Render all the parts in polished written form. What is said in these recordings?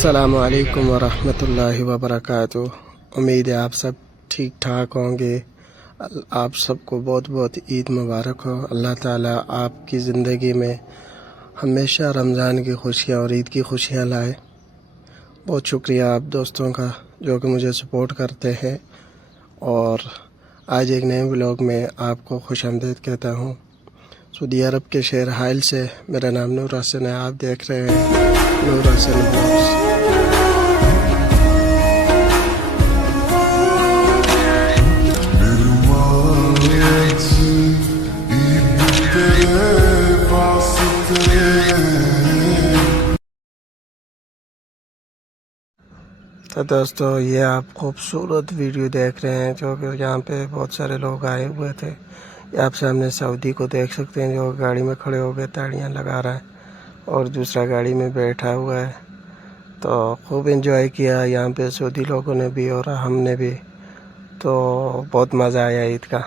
अस्सलामु अलैकुम वरहमतुल्लाहि वबरकातुह। उम्मीद है आप सब ठीक ठाक होंगे। आप सबको बहुत बहुत ईद मुबारक हो। अल्लाह ताला आपकी ज़िंदगी में हमेशा रमज़ान की खुशियाँ और ईद की खुशियाँ लाए। बहुत शुक्रिया आप दोस्तों का जो कि मुझे सपोर्ट करते हैं। और आज एक नए व्लॉग में आपको खुशामदीद कहता हूँ। सऊदी अरब के शहर हाइल से मेरा नाम नूर हसन है। आप देख रहे हैं नूर हसन ब्लॉग्स। तो दोस्तों ये आप खूबसूरत वीडियो देख रहे हैं जो कि यहाँ पे बहुत सारे लोग आए हुए थे। ये आप सामने सऊदी को देख सकते हैं जो गाड़ी में खड़े हो गए ताड़ियाँ लगा रहा है और दूसरा गाड़ी में बैठा हुआ है। तो खूब एंजॉय किया यहाँ पे सऊदी लोगों ने भी और हमने भी। तो बहुत मज़ा आया ईद का।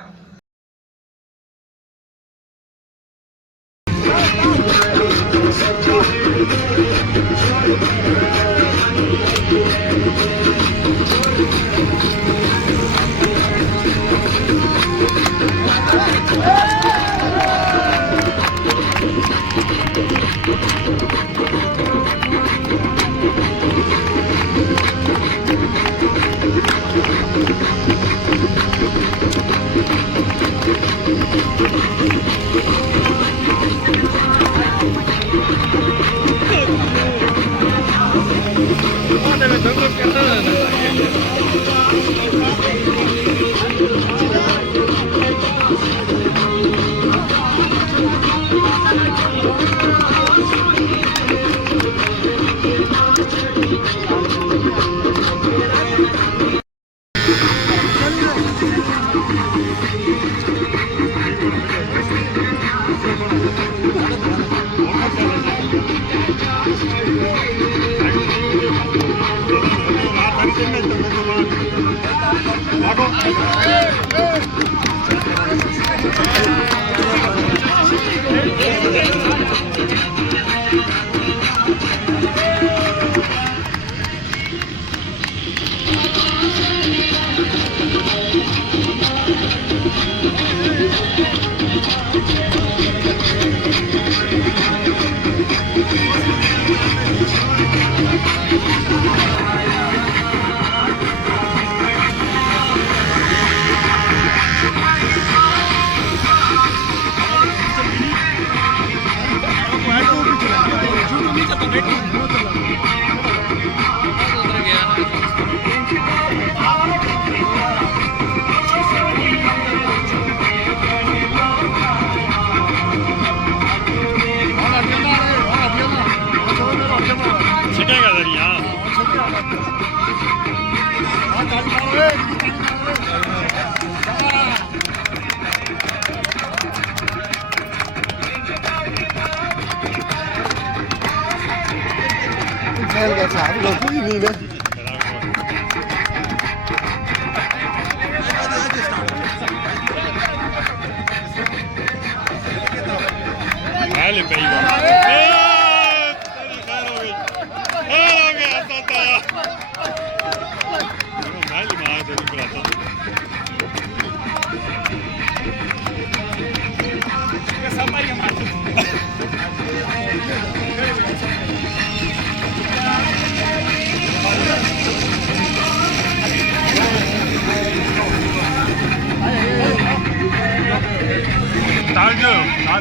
Danke,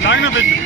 danke bitte.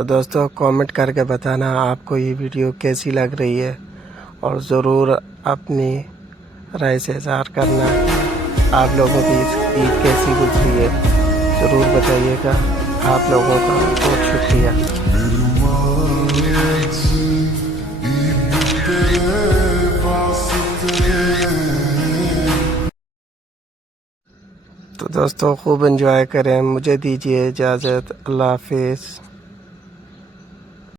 तो दोस्तों कमेंट करके बताना आपको ये वीडियो कैसी लग रही है, और ज़रूर अपनी राय से इज़हार करना आप लोगों की ईद कैसी गुजरी है, ज़रूर बताइएगा। आप लोगों का बहुत शुक्रिया। तो दोस्तों खूब एंजॉय करें, मुझे दीजिए इजाज़त, अल्लाह हाफिज़।